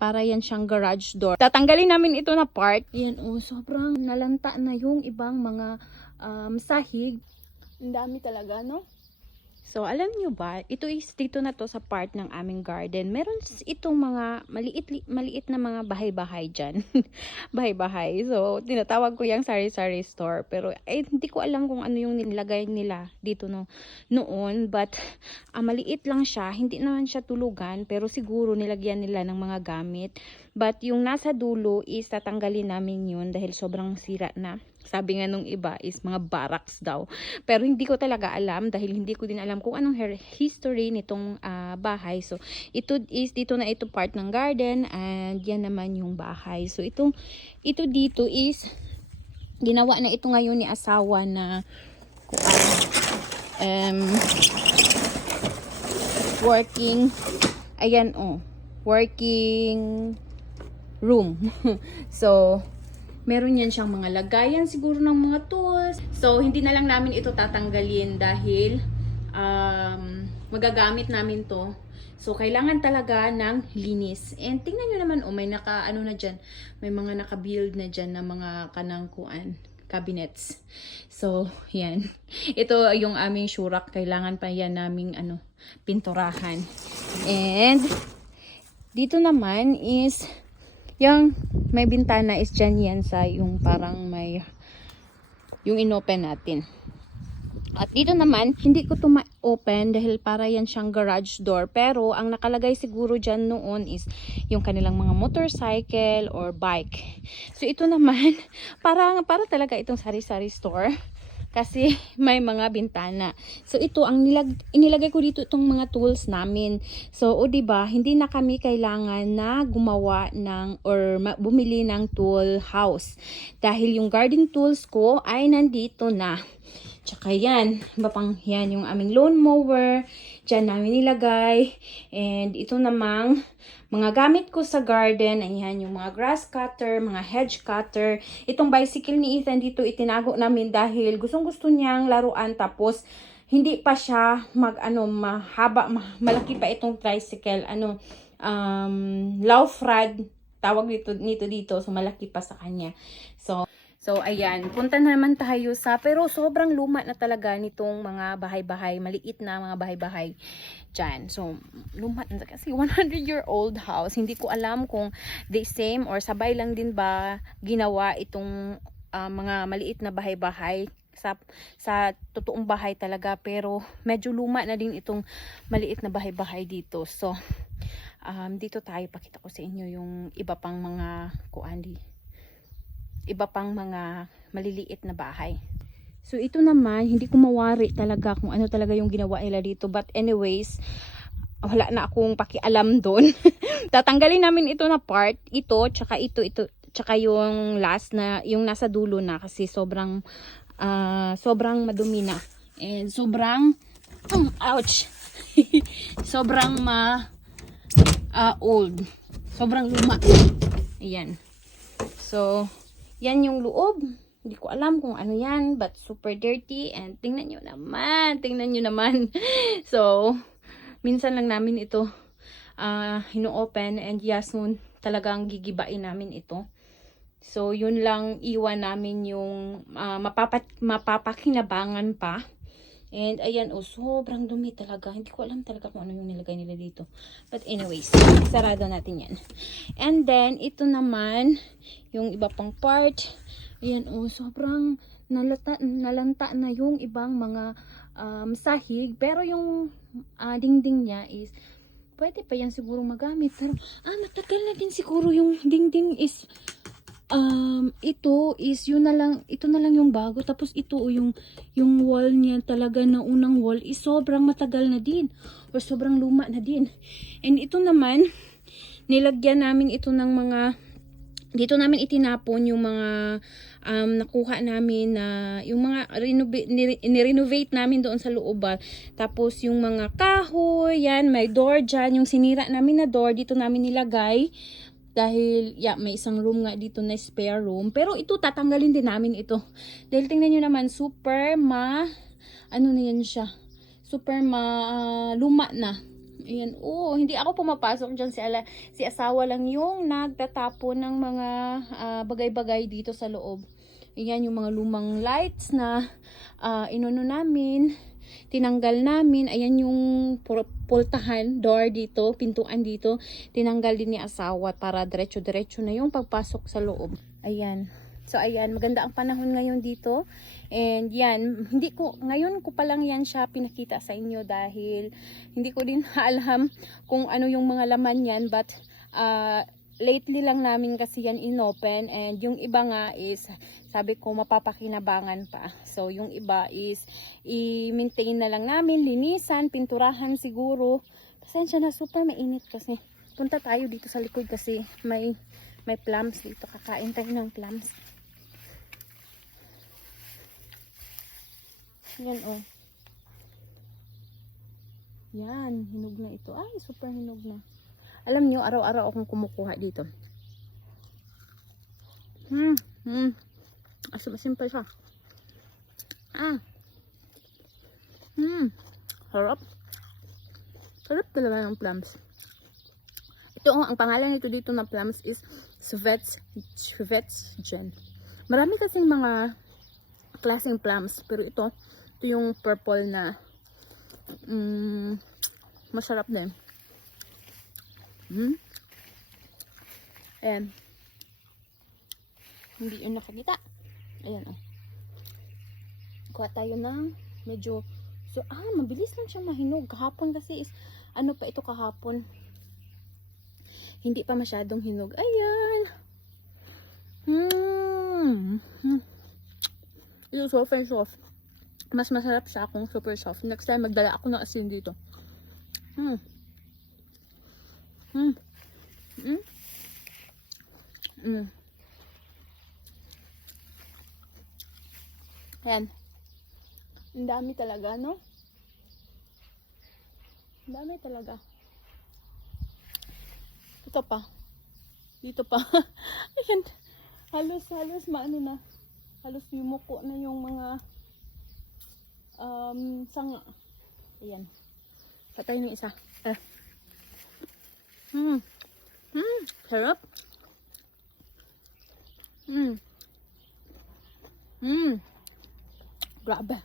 para yan siyang garage door. Tatanggalin namin ito na part. Yan oh, sobrang nalanta na yung ibang mga sahig. Ang dami talaga, no? So, alam nyo ba, ito is dito na to sa part ng aming garden. Meron itong mga maliit na mga bahay-bahay dyan. Bahay-bahay. So, tinatawag ko yung sari-sari store. Pero, hindi ko alam kung ano yung nilagay nila dito noon. But, maliit lang siya. Hindi naman siya tulugan. Pero, siguro nilagyan nila ng mga gamit. But, yung nasa dulo is tatanggalin namin yun dahil sobrang sira na. Sabi nga nung iba is mga barracks daw. Pero hindi ko talaga alam dahil hindi ko din alam kung anong history nitong bahay. So, ito is dito na ito part ng garden and yan naman yung bahay. So, ito dito is ginawa na ito ngayon ni asawa na working, ayan oh, working room. So, meron yan siyang mga lagayan siguro ng mga tools. So, hindi na lang namin ito tatanggalin dahil magagamit namin to. So, kailangan talaga ng linis. And tingnan nyo naman, may ano na dyan. May mga naka-build na dyan na mga kanangkuan cabinets. So, yan. Ito yung aming shurak. Kailangan pa yan naming pinturahan. And, dito naman is yung may bintana is dyan yan sa yung parang may yung inopen natin. At dito naman, hindi ko to ma-open dahil para yan siyang garage door. Pero ang nakalagay siguro dyan noon is yung kanilang mga motorcycle or bike. So ito naman, para talaga itong sari-sari store. Kasi may mga bintana. So ito ang inilagay ko dito itong mga tools namin. So o di ba, hindi na kami kailangan na gumawa ng or bumili ng tool house. Dahil yung garden tools ko ay nandito na. Tsaka yan, yan yung aming lawn mower. Diyan namin nilagay. And ito namang mga gamit ko sa garden, ayan yung mga grass cutter, mga hedge cutter. Itong bicycle ni Ethan dito itinago namin dahil gustong-gusto niyang laruan tapos hindi pa siya mahaba, malaki pa itong tricycle, Laufrad, tawag dito, so malaki pa sa kanya. So, ayan, punta na naman tayo pero sobrang luma na talaga nitong mga bahay-bahay, maliit na mga bahay-bahay dyan. So, luma na kasi 100-year-old house. Hindi ko alam kung the same or sabay lang din ba ginawa itong mga maliit na bahay-bahay sa totoong bahay talaga. Pero, medyo luma na din itong maliit na bahay-bahay dito. So, dito tayo, pakita ko sa inyo yung iba pang mga maliliit na bahay. So ito naman, hindi ko mawari talaga kung ano talaga yung ginawa nila dito. But anyways, wala na akong pakialam doon. Tatanggalin namin ito na part. Tsaka tsaka yung last na, yung nasa dulo na. Kasi sobrang madumi na. And sobrang, ouch! Sobrang old. Sobrang luma. Ayan. So, yan yung loob. Hindi ko alam kung ano yan, but super dirty. And tingnan nyo naman. So, minsan lang namin ito hino-open. And soon talagang gigibain namin ito. So, yun lang iwan namin yung mapapakinabangan pa. And ayan, sobrang dumi talaga. Hindi ko alam talaga kung ano yung nilagay nila dito. But anyways, sarado natin yan. And then, ito naman, yung iba pang part. Ayan, sobrang nalanta na yung ibang mga sahig. Pero yung dingding niya is, pwede pa yan siguro magamit. Pero, matagal na din siguro yung dingding is, ito na lang yung bago. Tapos ito yung wall niya talaga na unang wall is sobrang matagal na din. O sobrang luma na din. And ito naman, nilagyan namin ito ng mga, dito namin itinapon yung mga nakuha namin na, yung mga nirenovate namin doon sa loob. Tapos yung mga kahoy, yan, may door dyan. Yung sinira namin na door, dito namin nilagay. Dahil, may isang room nga dito na spare room. Pero ito, tatanggalin din namin ito. Dahil tingnan nyo naman, super na yan siya. Super luma na. Ayan, oh, hindi ako pumapasok dyan. Si asawa lang yung nagtatapo ng mga bagay-bagay dito sa loob. Ayan, yung mga lumang lights na inuno namin, tinanggal namin. Ayan yung pultahan, door dito, pintuan dito. Tinanggal din ni asawa para diretso-diretso na yung pagpasok sa loob. Ayan. So, ayan, maganda ang panahon ngayon dito. And yan, ngayon ko pa lang yan siya pinakita sa inyo dahil hindi ko din alam kung ano yung mga laman yan. But, lately lang namin kasi yan inopen. And yung iba nga is, sabi ko, mapapakinabangan pa. So, yung iba is, i-maintain na lang namin, linisan, pinturahan siguro. Pasensya na, super mainit kasi. Punta tayo dito sa likod kasi may plums dito. Kakain tayo ng plums. Yan, oh. Yan, hinog na ito. Ay, super hinog na. Alam niyo, araw-araw akong kumukuha dito. Simple siya. Harap. Sarap talaga ng plums. Ito, ang pangalan nito dito na plums is Schwetzgen. Marami kasing mga klaseng plums, pero ito yung purple na masarap din. Ayan. Hindi yun nakakita. Ayan, oh. Kuha tayo ng medyo mabilis lang siya mahinog. Kahapon kasi is, ano pa ito kahapon? Hindi pa masyadong hinog. Ayan. Ito super soft. Mas masarap sa akong super soft. Next time, magdala ako ng asin dito. Ayan. Ang dami talaga, no? Ang dami talaga. Ito pa. Dito pa. Ayan. Halos maano na. Halos yumuko na yung mga sanga. Ayan. Patayin yung isa. Sarap. Grabe.